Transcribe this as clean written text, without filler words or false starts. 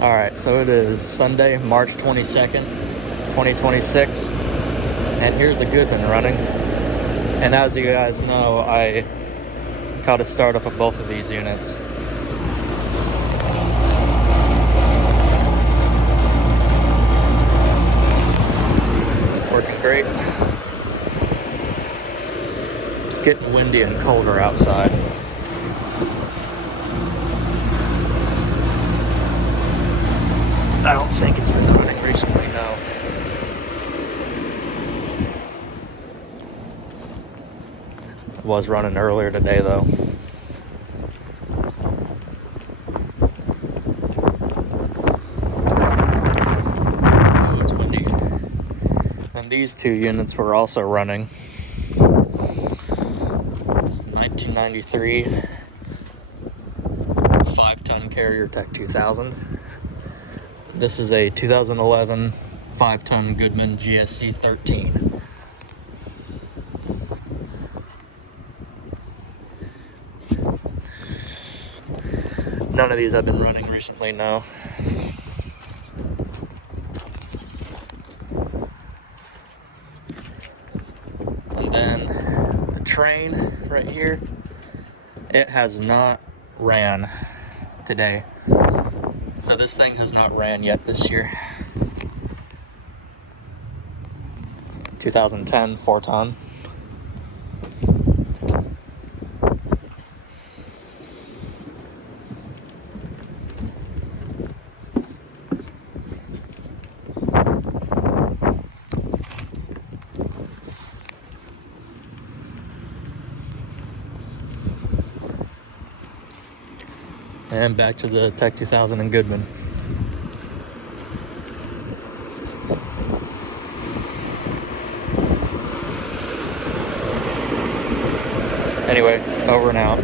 Alright, so it is Sunday, March 22nd, 2026, and here's the Goodman running. And as you guys know, I caught a startup of both of these units. Working great. It's getting windy and colder outside. I don't think it's been running recently, no. It was running earlier today, though. Oh, it's windy. And these two units were also running. 1993 5-ton Carrier Tech 2000. This is a 2011 5-ton Goodman GSC 13. None of these have been running recently, no. And then the trane right here, it has not ran today. So this thing has not ran yet this year. 2010 4-ton. And back to the Tech 2000 and Goodman. Anyway, over and out.